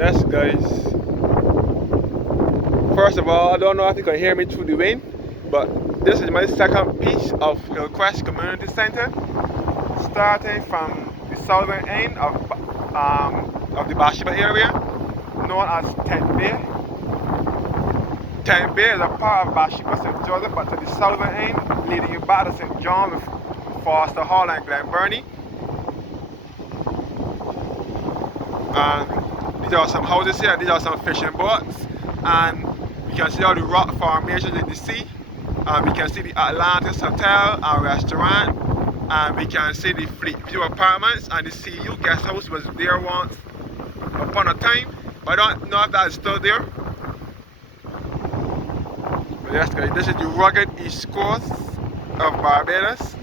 Yes, guys. First of all, I don't know if you can hear me through the wind, but this is my second piece of Hill Crest Community Centre, starting from the southern end of the Bathsheba area, known as Tent Bay. Tent Bay is a part of Bathsheba, St. Joseph, but to the southern end, leading you back to St. John with Foster Hall and Glen Burnie. And these are some houses here, these are some fishing boats, and you can see all the rock formations in the sea, and we can see the Atlantis Hotel and Restaurant, and we can see the Fleet View Apartments, and the CU Guest House was there once upon a time, but I don't know if that is still there. But yes guys, this is the rugged east coast of Barbados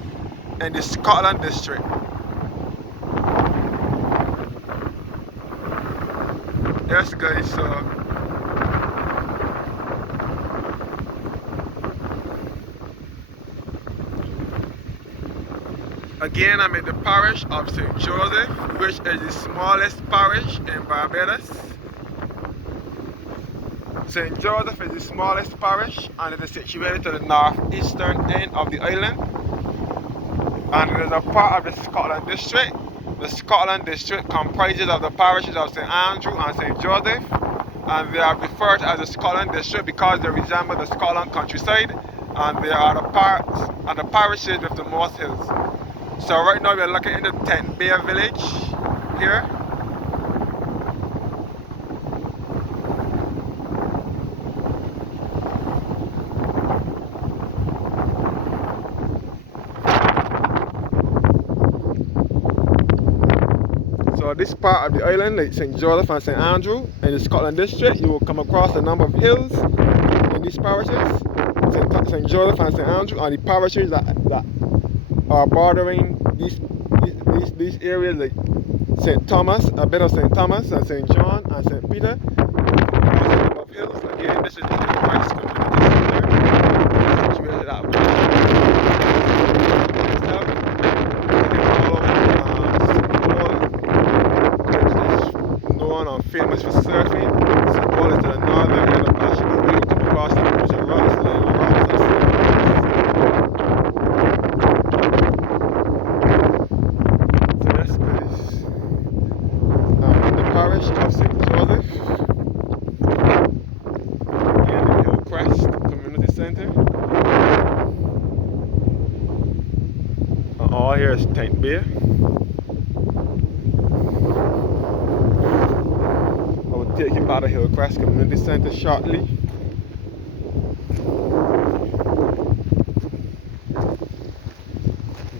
in the Scotland district. Yes guys, so again I'm in the parish of St. Joseph, which is the smallest parish in Barbados. St. Joseph is the smallest parish and it is situated to the northeastern end of the island, and it is a part of the Scotland district. The Scotland district comprises of the parishes of St. Andrew and St. Joseph, and they are referred to as the Scotland district because they resemble the Scotland countryside, and they are the parts and the parishes with the most hills. So right now we are looking in the Tent Bay village here. So this part of the island, like St. Joseph and St. Andrew in the Scotland district, you will come across a number of hills in these parishes. St. Joseph and St. Andrew are the parishes that are bordering these areas, like St. Thomas, a bit of St. Thomas and St. John and St. Peter. Across a number of hills. Again, this is the Hill Crest Community Centre, situated at famous for surfing. St. Paul is to the northern end of Bathsheba. We will come across the Persian rocks, laying rocks and so that's guys. I'm in the parish of St. Joseph, in the Hill Crest Community Centre. And all here is Tent Bay. Take you back to Hill Crest Community Centre shortly.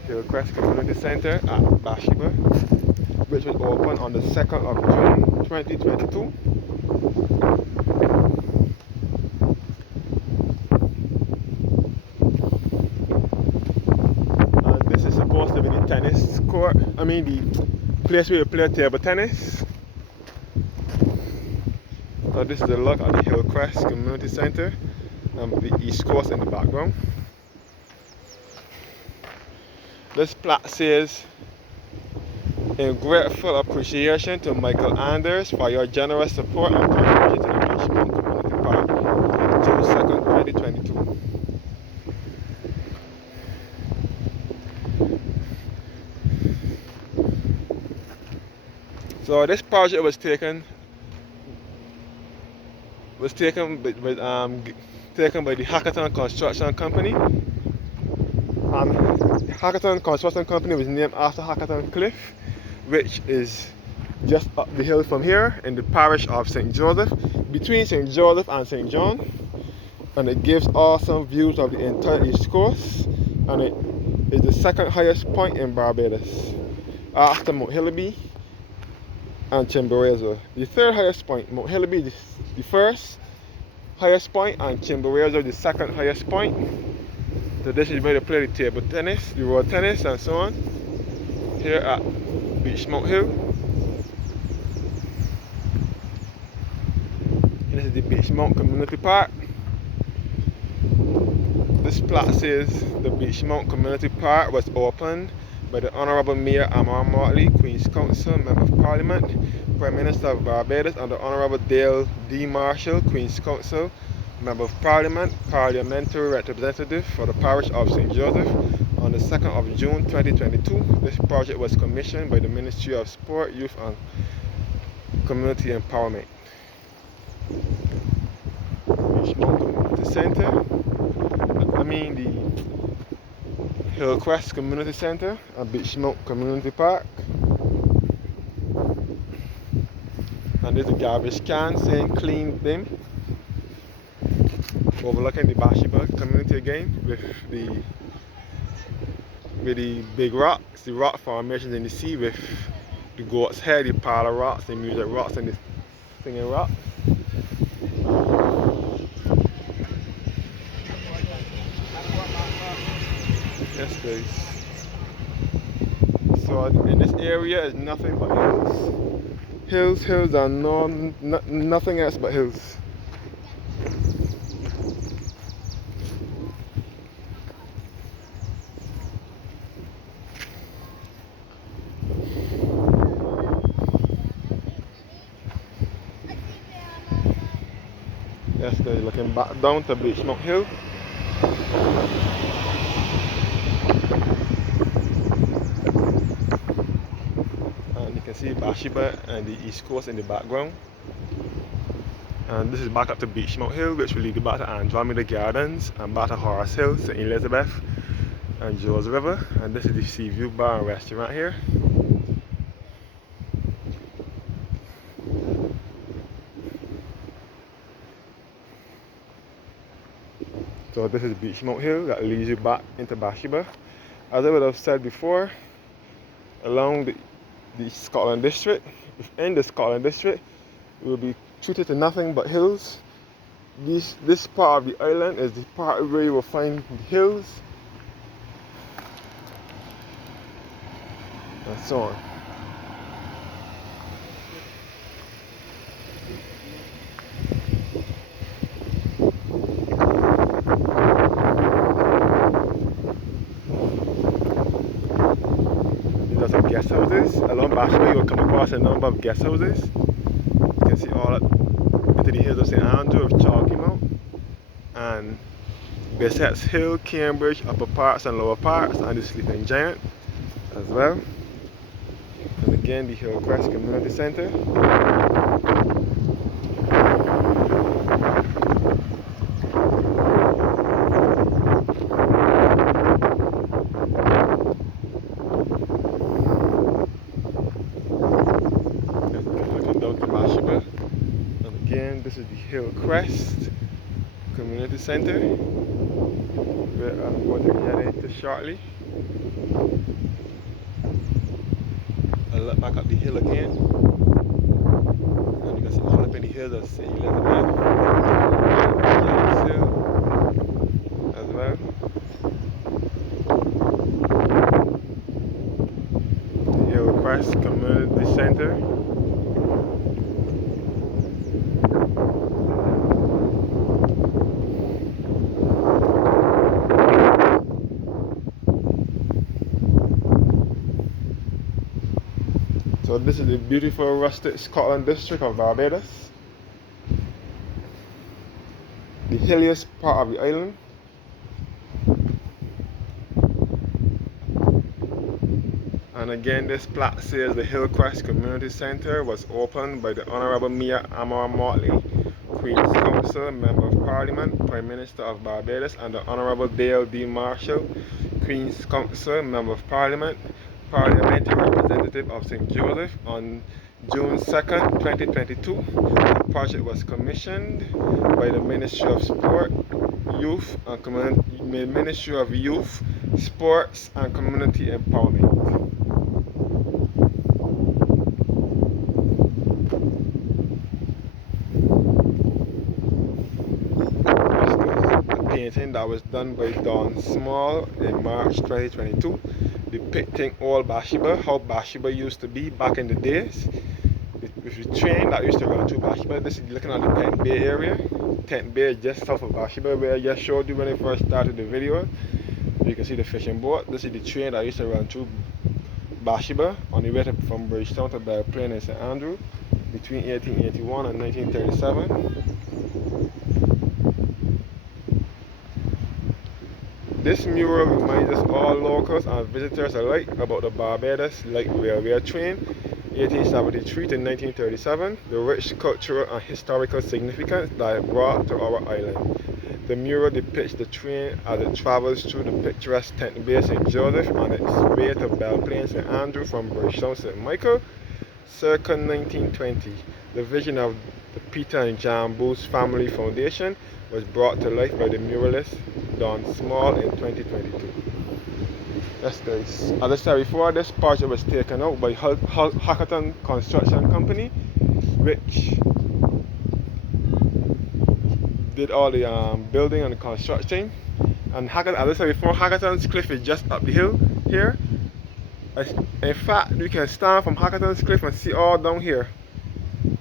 Hill Crest Community Centre at Bathsheba, which was opened on the 2nd of June 2022. And this is supposed to be the tennis court, the place where you play table tennis. So this is a look at the Hill Crest Community Centre, the east coast in the background. This plaque says, "In grateful appreciation to Michael Anders for your generous support and contribution to the Beachmont Community Park, June 2nd, 2022. So this project was taken by the Hackathon Construction Company. The Hackathon Construction Company was named after Hackathon Cliff, which is just up the hill from here in the parish of St. Joseph, between St. Joseph and St. John, and it gives awesome views of the entire east coast, and it is the second highest point in Barbados after Mount Hillaby and Chimborazo. The third highest point, Mount Hillaby, is the first highest point, and Chimborazo the second highest point. So this is where they play the table tennis, the road tennis and so on, here at Beachmont Hill. This is the Beachmont Community Park. This plaque says the Beachmont Community Park was opened by the Honourable Mayor Amar Motley, Queen's Counsel, Member of Parliament, Prime Minister of Barbados, and the Honourable Dale D. Marshall, Queen's Counsel, Member of Parliament, Parliamentary Representative for the Parish of St. Joseph, on the 2nd of June 2022. This project was commissioned by the Ministry of Sport, Youth and Community Empowerment. Beachmont Community Centre, the Hill Crest Community Centre and Beachmont Community Park. And there's a garbage can saying clean bin, overlooking the Bathsheba community again with the big rocks, the rock formations in the sea with the goat's head, the parlor rocks, the music rocks, and the singing rocks. Yes, guys. So in this area is nothing but hills. Hills, and nothing else but hills. Yes, guys, looking back down to Beachmont Hill. And you can see Bathsheba and the East Coast in the background. And this is back up to Beachmont Hill, which will lead you back to Andromeda Gardens and back to Horace Hill, St. Elizabeth and Joes River. And this is the Sea View Bar and Restaurant here. So this is Beachmont Hill that leads you back into Bathsheba. As I would have said before, along the Scotland District, in the Scotland District, it will be treated to nothing but hills. This part of the island is the part where you will find the hills and so on. These are some guest houses. Along Bathsheba you will come across a number of guest houses. You can see all up into the hills of St. Andrew of Chalky Mount and Bissett's Hill, Cambridge, Upper Parts and Lower Parts, and the Sleeping Giant as well. And again the Hill Crest Community Centre. And again, this is the Hill Crest Community Centre, where I'm going to get into shortly. I'll look back up the hill again, and you can see all up in the hills of St. Elizabeth, Giants Hill as well. The Hill Crest Community Centre. So this is the beautiful rustic Scotland district of Barbados, the hilliest part of the island. And again, this plaque says the Hill Crest Community Centre was opened by the Honourable Mia Amor Motley, Queen's Counsel, Member of Parliament, Prime Minister of Barbados, and the Honourable Dale D. Marshall, Queen's Counsel, Member of Parliament, Parliamentary Representative of St. Joseph on June 2nd, 2022. The project was commissioned by the Ministry of Sport, Youth and Ministry of Youth, Sports and Community Empowerment. Painting that was done by Don Small in March 2022, depicting old Bathsheba, how Bathsheba used to be back in the days, with the train that used to run through Bathsheba. This is looking at the Tent Bay area. Tent Bay is just south of Bathsheba, where I just showed you when I first started the video. You can see the fishing boat. This is the train that used to run through Bathsheba on the way from Bridgetown to Belle Plaine in St. Andrew. between 1881 and 1937. This mural reminds us all locals and visitors alike about the Barbados Light Railway train 1873 to 1937, the rich cultural and historical significance that it brought to our island. The mural depicts the train as it travels through the picturesque Tent Bay St. Joseph on its way to Belplain St. Andrew from Bridgetown St. Michael, circa 1920. The vision of the Peter and John Booth Family Foundation was brought to life by the muralist Don Small in 2022. Yes guys, as I said before, this project was taken out by Hackathon Construction Company, which did all the building and the construction. And as I said before, Hackathon's Cliff is just up the hill here. In fact, you can stand from Hackathon's Cliff and see all down here.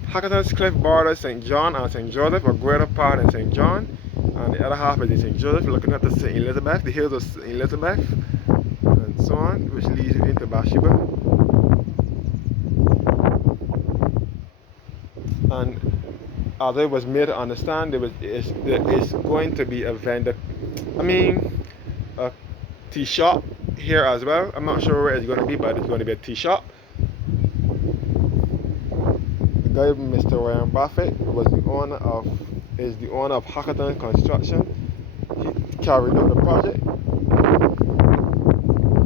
Hackathon's Cliff borders St. John and St. Joseph, a greater part in St. John, and the other half is in St. Joseph, looking at the St. Elizabeth, the hills of St. Elizabeth, and so on, which leads you into Bathsheba. And as it was made to understand, there is going to be a a tea shop here as well. I'm not sure where it's going to be, but it's going to be a tea shop. The guy, Mr. Warren Buffett, is the owner of Hackathon Construction. He carried out the project.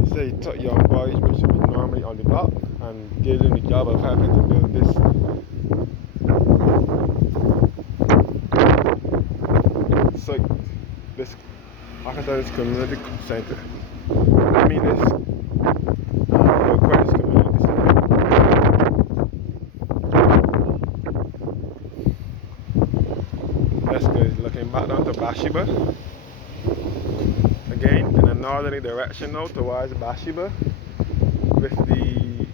He said he took young boys, which would be normally on the block, and gave them the job of helping to build this. So this Hackathon Community Centre. This Hill Crest Community Centre. Let's go looking back down to Bathsheba. Again, in a northerly direction now towards Bathsheba, with the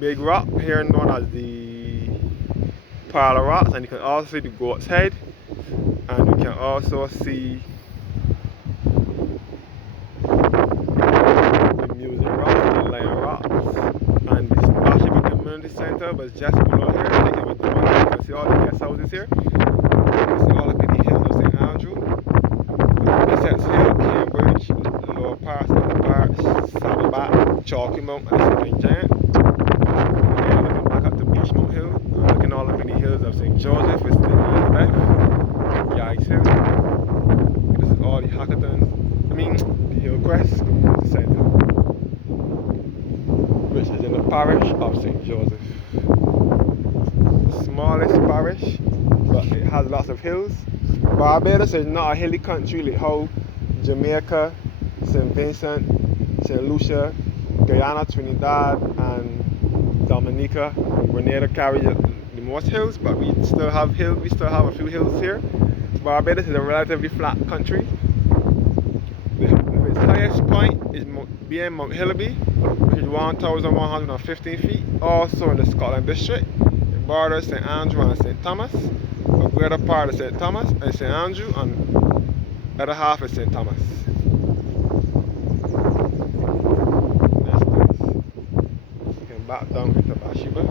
big rock here known as the Pile of Rocks, and you can also see the Goat's Head, and you can also see the Music Rocks, the Lion Rocks, and this Bathsheba Community Centre was just below here. I think it was the one you can see all the guest houses here. You can see all up in the hills of St. Andrew, Bissett's Hill, Cambridge, Lower Parts, Upper Parts, Saddleback, Chalky Mount, and the Spring Giant. And looking back up to Beachmount Hill, and looking all up in the hills of St. Joseph, with St. Elizabeth, Yikes Hill. This is all the the Hill Crest Community Centre, which is in the parish of St. Joseph. The smallest parish, but it has lots of hills. Barbados is not a hilly country like how Jamaica, St. Vincent, St. Lucia, Guyana, Trinidad, and Dominica, Grenada carry the most hills, but we still have a few hills here. Barbados is a relatively flat country. Its highest point is being Mount Hillaby, which is 1,115 feet, also in the Scotland district. It borders St. Andrew and St. Thomas, a greater part of St. Thomas and St. Andrew, and the other half is St. Thomas. That's nice. You can back down into Bathsheba.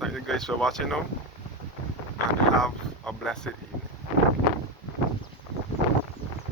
Thank you guys for watching now, and have a blessed evening.